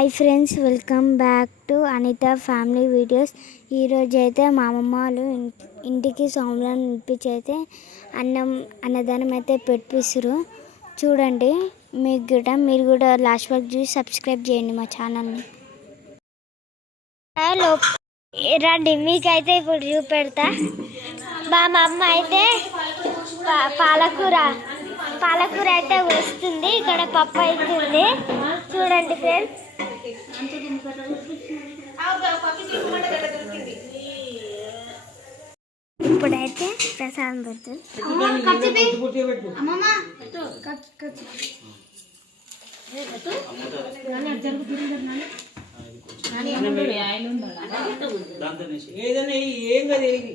Hi friends welcome back to Anitha family videos. ఈరోజు అయితే మా అమ్మమ్మ వాళ్ళు ఇంటికి సోమవారం నింపించి అయితే అన్నం అన్నదానం అయితే పెట్టిస్తారు చూడండి మీకు కూడా మీరు కూడా లాస్ట్ వరకు చూసి సబ్స్క్రైబ్ చేయండి మా ఛానల్ని. హలో రండి మీకైతే ఇప్పుడు చూపెడతా. మా మా అమ్మ అయితే పాలకూర పాలకూర అయితే వస్తుంది. ఇక్కడ పప్పు అవుతుంది చూడండి ఫ్రెండ్స్. ఇప్పుడైతే ప్రసాదం పెడుతుంది ఏదైనా ఏం కదా ఏది?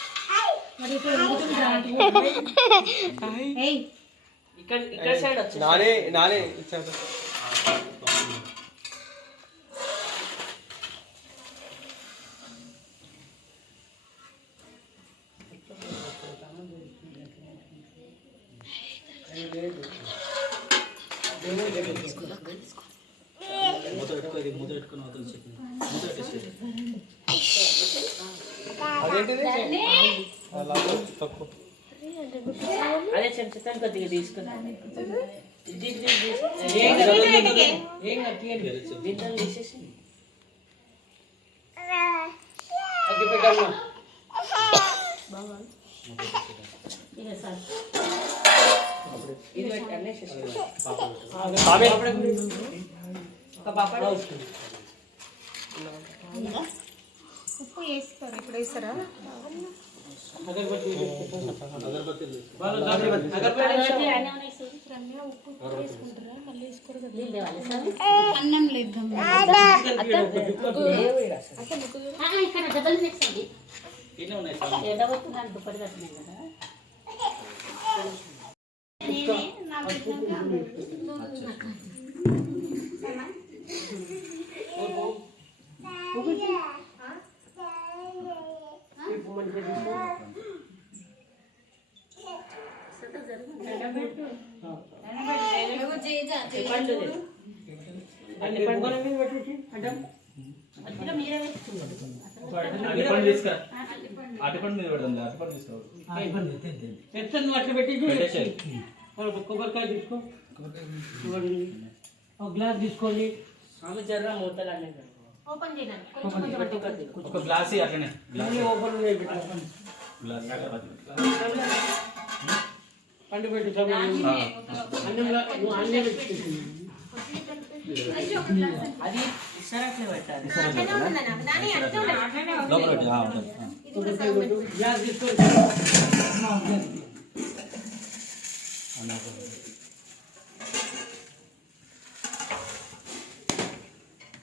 నానే ఇచ్చాను అదేంటిది అలా తక్కువ అదే చెంచుతాను కొద్దిగా తీసుకున్నాను ఏం కాదు, ఏం కాదు, తీయండి. దీంట్లో తీసేసి అది పెట్టమ్మా ఇది పెట్టి అన్నేసేసి అన్నం లేద్దాం ఇక్కడ డబల్ నెక్సండి ఎడవస్తున్నాను దుప్పటి కట్టినాయి కదా నేనే అరటిపండు తీసుకురా అరటిపండు మీద పెడదాం అరటిపండు తీసుకోవాలి చెత్తను అట్లా పెట్టేసి పెట్టేసేయ్. ఒక కొబ్బరికాయ తీసుకో ఒక గ్లాస్ తీసుకోండి ఆమె జర్ర మూతలు అన్నీ ఒక గ్లాస్ ఇయ్యి అట్లనే గ్లాస్ ఓపెన్ ఉన్నాయి పెట్టు. గ్లాస్ పండు పెట్టు సమయం అన్నంలో నువ్వు అన్నం పెట్టుకుంటుంది అది ఇసరట్లే పెట్టాలి లోపల పెట్టి ఆ, ఉంటుంది. ఆ. కొబ్బరికాయ పెట్టు గ్లాస్ తీసుకో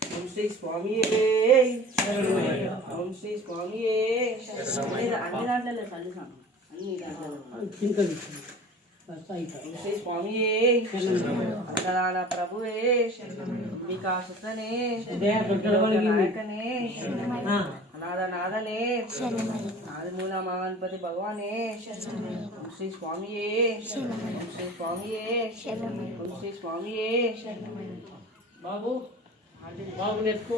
ఓం శ్రీ స్వామి ఓం శ్రీ స్వామి అన్ని దాంట్లో కలుసాను అన్ని దాంట్లో ఓం శ్రీ స్వామి అన్నదాన ప్రభువే వికాసతనే నాయకనే అనాథ నాథనే ఆదిమూల మహాగణపతి భగవానే ఓం శ్రీ స్వామియే ఓం శ్రీ స్వామియే ఓం శ్రీ స్వామియే బాబు బాబు నేర్చుకో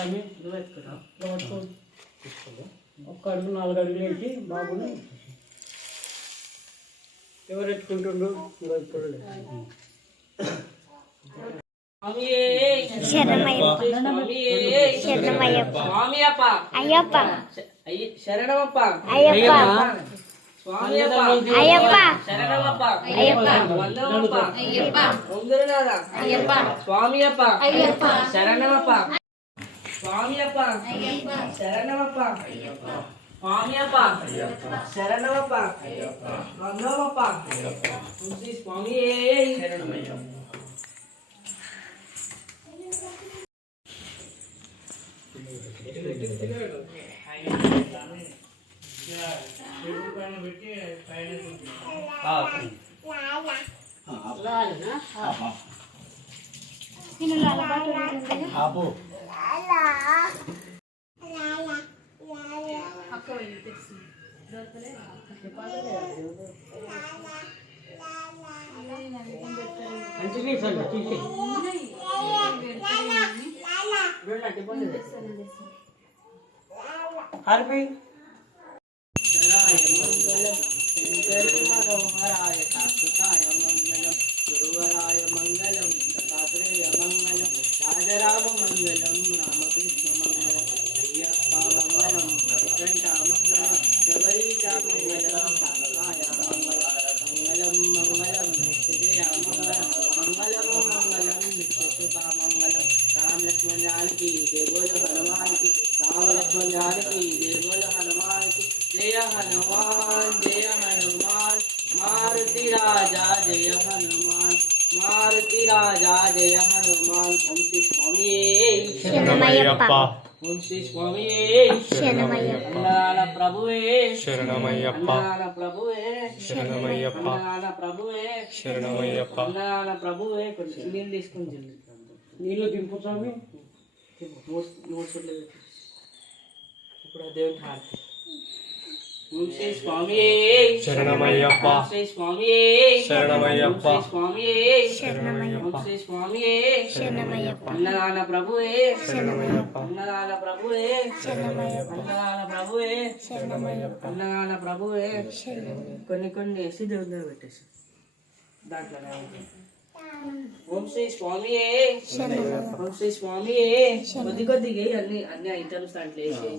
కానీ లోటు ఒక్క అడుగు నాలుగు అడుగులు వేసి బాబుని? ఎవరు ఎత్తుకుంటుండ్రు? శరణమయ్యప్ప. అయ్యప్ప. శరణమప్ప. అయ్యప్ప. అయ్యప్ప. శరణమప్ప. అయ్యప్ప. వల్లవప్ప అయ్యప్ప. ఉంగరనాథ అయ్యప్ప. స్వామియప్ప. అయ్యప్ప. శరణమప్ప. மாமியப்பா சரணமப்பா மாமியப்பா சரணமப்பா மங்கமப்பா ஸ்ரீ சுவாமியே சரணமயம் ఆపు హర్బీ జరాయ మంగళం శంకరీ మనోహరాయ Nararamdaman రాజా జయ హనుమాన్ ఓం శ్రీ స్వామి శరణమయ్యప్ప ఓం శ్రీ స్వామి శరణమయ్యప్ప అన్నాల ప్రభువే శరణమయ్యప్ప అన్నాల ప్రభువే శరణమయ్యప్ప అన్నాల ప్రభువే శరణమయ్యప్ప అన్నాల ప్రభువే కొంచెం నీళ్ళు తీసుకొని చెల్లి నీళ్ళు దింపు స్వామి నోట్స్ నోట్స్ ఇట్లా పెట్టు. ఇప్పుడు ఆ దేవుని హారతి ఓం శ్రీ స్వామి శరణమయ్యప్ప. శ్రీ స్వామి శరణమయ్యప్ప. ఓం శ్రీ స్వామి శరణమయ్యప్ప. శ్రీ స్వామి శరణమయ్యప్ప. అన్నదాన ప్రభువే. శరణమయ్యప్ప. అన్నదాన ప్రభువే. శరణమయ్యప్ప. అన్నదాన ప్రభువే. శరణమయ్యప్ప. అన్నదాన ప్రభువే. కొన్ని కొన్ని వేసి దగ్గర పెట్టేసి. దాంట్లోనే ఓం శ్రీ స్వామి ఓం శ్రీ స్వామి కొద్ది కొద్దిగా అన్ని అన్ని ఐటమ్స్ దాంట్లో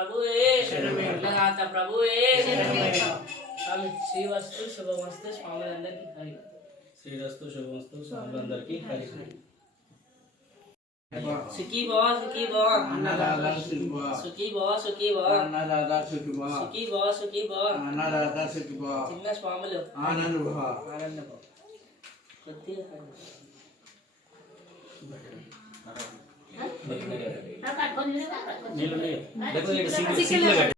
వేసి దీంతోనే జగన్నాథ ప్రభువే జగన్నాథ ప్రభువే జగన్నాథ ప్రభువే స్వామి శ్రీవస్తు శుభమస్తు స్వాములందరికీ హరి శ్రీరస్తు శుభమస్తు స్వాములందరికీ హరి సుఖీ భవ సుఖీ భవ సుఖీ భవ సుఖీ భవ సుఖీ భవ సుఖీ భవ చిన్న స్వాములు ఆనంద భవ కొద్దిగా నీళ్ళు లేకపోతే సింగిల్ సింగిల్